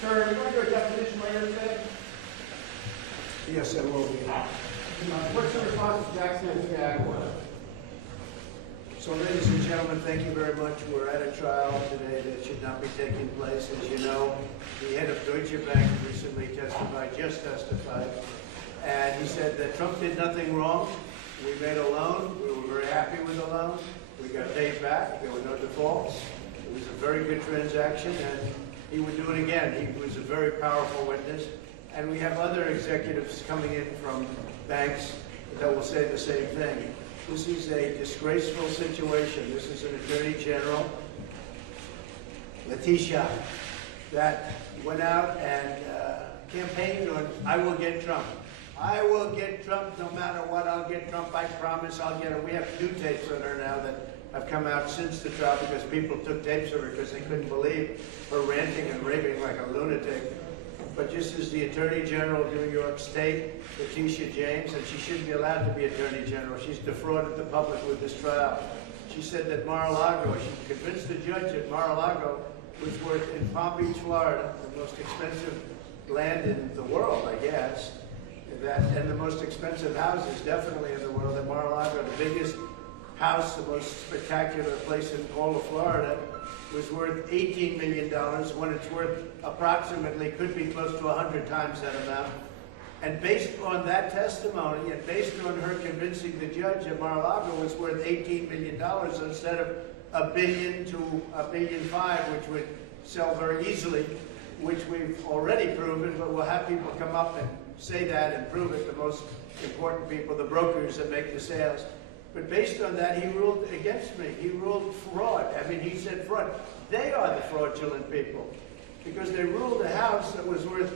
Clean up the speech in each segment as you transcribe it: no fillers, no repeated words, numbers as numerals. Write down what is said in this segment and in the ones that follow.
Sir, you want to do a definition later today? Yes, I will be. What's your response to Jackson's gag order? So, ladies and gentlemen, thank you very much. We're at a trial today that should not be taking place. As you know, the head of Deutsche Bank recently just testified, and he said that Trump did nothing wrong. We made a loan. We were very happy with the loan. We got paid back. There were no defaults. It was a very good transaction, and he would do it again. He was a very powerful witness. And we have other executives coming in from banks that will say the same thing. This is a disgraceful situation. This is an attorney general, Letitia, that went out and campaigned on, I will get Trump. I will get Trump no matter what. I'll get Trump. I promise I'll get him. We have two tapes on her now that have come out since the trial because people took tapes of her because they couldn't believe her ranting and raving like a lunatic. But just as the Attorney General of New York State, Letitia James, and she shouldn't be allowed to be Attorney General. She's defrauded the public with this trial. She said that Mar-a-Lago, she convinced the judge that Mar-a-Lago was worth, in Palm Beach, Florida, the most expensive land in the world, I guess, and the most expensive houses definitely in the world, that Mar-a-Lago, the biggest house, the most spectacular place in all of Florida, was worth $18 million when it's worth approximately, could be close to 100 times that amount. And based on that testimony and based on her convincing the judge that Mar-a-Lago was worth $18 million instead of $1 billion to $1.5 billion, which would sell very easily, which we've already proven, but we'll have people come up and say that and prove it, the most important people, the brokers that make the sales. But based on that, he ruled against me. He ruled fraud. I mean, he said fraud. They are the fraudulent people because they ruled a house that was worth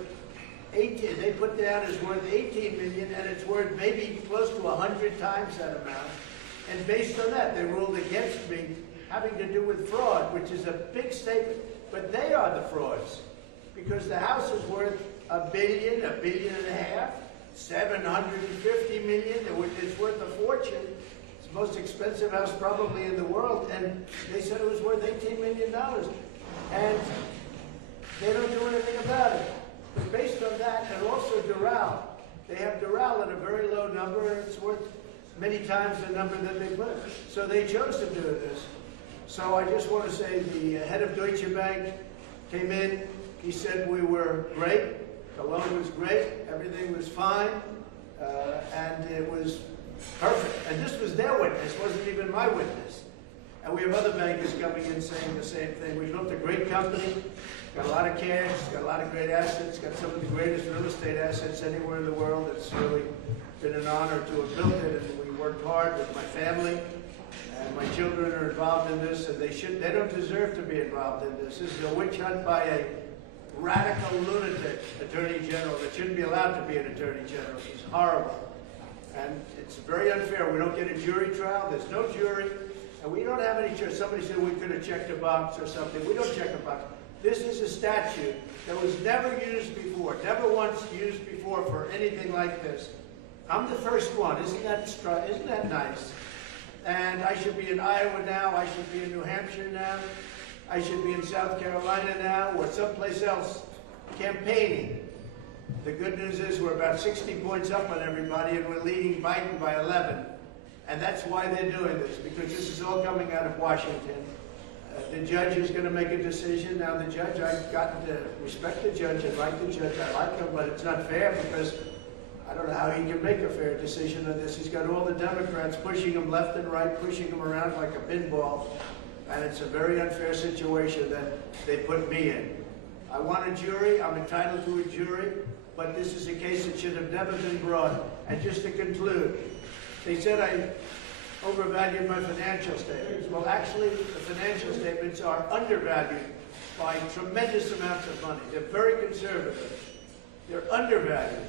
18. They put down is worth 18 million, and it's worth maybe close to 100 times that amount. And based on that, they ruled against me, having to do with fraud, which is a big statement. But they are the frauds because the house is worth $1 billion, $1.5 billion, 750 million. It's worth a fortune. Most expensive house probably in the world, and they said it was worth $18 million. And they don't do anything about it. But based on that, and also Doral, they have Doral at a very low number, and it's worth many times the number that they put. So they chose to do this. So I just want to say the head of Deutsche Bank came in, he said we were great, the loan was great, everything was fine, and it was perfect. And this was their witness, wasn't even my witness. And we have other bankers coming in saying the same thing. We built a great company, got a lot of cash, got a lot of great assets, got some of the greatest real estate assets anywhere in the world. It's really been an honor to have built it, and we worked hard with my family. And my children are involved in this, and they don't deserve to be involved in this. This is a witch hunt by a radical lunatic attorney general that shouldn't be allowed to be an attorney general. She's horrible. And it's very unfair. We don't get a jury trial. There's no jury. And we don't have any jury. Somebody said we could have checked a box or something. We don't check a box. This is a statute that was never used before, never once used before for anything like this. I'm the first one. Isn't that nice? And I should be in Iowa now. I should be in New Hampshire now. I should be in South Carolina now or someplace else campaigning. The good news is we're about 60 points up on everybody, and we're leading Biden by 11. And that's why they're doing this, because this is all coming out of Washington. The judge is going to make a decision. Now, the judge, I've gotten to respect the judge and like the judge. I like him, but it's not fair because I don't know how he can make a fair decision on this. He's got all the Democrats pushing him left and right, pushing him around like a pinball. And it's a very unfair situation that they put me in. I want a jury. I'm entitled to a jury. But this is a case that should have never been brought. And just to conclude, they said I overvalued my financial statements. Well, actually, the financial statements are undervalued by tremendous amounts of money. They're very conservative. They're undervalued.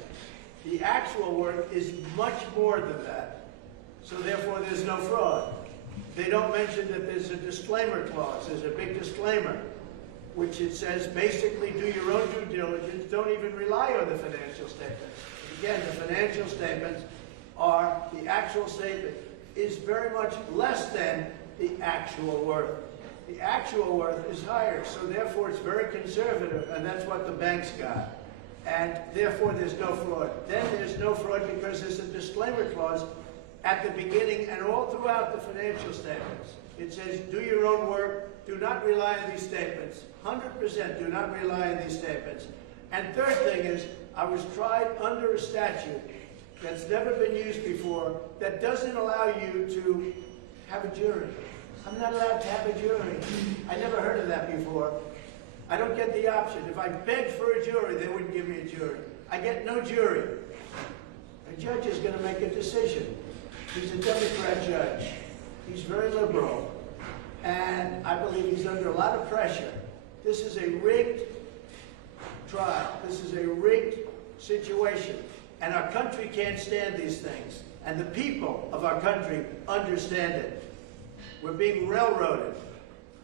The actual worth is much more than that. So therefore, there's no fraud. They don't mention that there's a disclaimer clause. There's a big disclaimer, which it says basically do your own due diligence, don't even rely on the financial statements. Again, the financial statements are, the actual statement is very much less than the actual worth. The actual worth is higher, so therefore it's very conservative, and that's what the banks got. And therefore there's no fraud. Then there's no fraud because there's a disclaimer clause at the beginning and all throughout the financial statements. It says, do your own work, do not rely on these statements. 100% do not rely on these statements. And third thing is, I was tried under a statute that's never been used before that doesn't allow you to have a jury. I'm not allowed to have a jury. I never heard of that before. I don't get the option. If I begged for a jury, they wouldn't give me a jury. I get no jury. A judge is going to make a decision. He's a Democrat judge. He's very liberal. And I believe he's under a lot of pressure. This is a rigged trial. This is a rigged situation. And our country can't stand these things. And the people of our country understand it. We're being railroaded.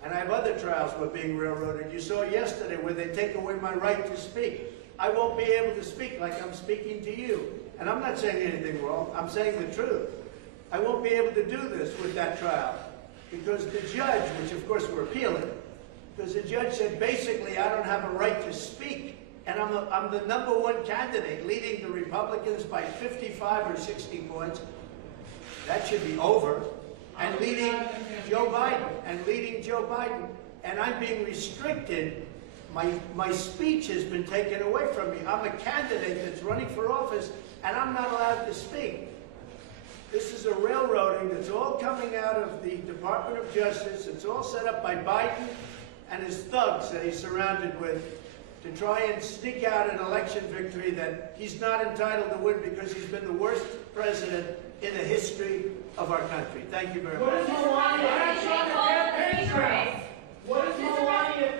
And I have other trials we're being railroaded. You saw yesterday where they take away my right to speak. I won't be able to speak like I'm speaking to you. And I'm not saying anything wrong. I'm saying the truth. I won't be able to do this with that trial. Because the judge, which of course we're appealing, because the judge said basically I don't have a right to speak. And I'm the #1 candidate leading the Republicans by 55 or 60 points. That should be over. And leading Joe Biden. And I'm being restricted. My speech has been taken away from me. I'm a candidate that's running for office, and I'm not allowed to speak. This is a railroading that's all coming out of the Department of Justice. It's all set up by Biden and his thugs that he's surrounded with to try and sneak out an election victory that he's not entitled to win because he's been the worst president in the history of our country. Thank you very much. What is Melania? What is Melania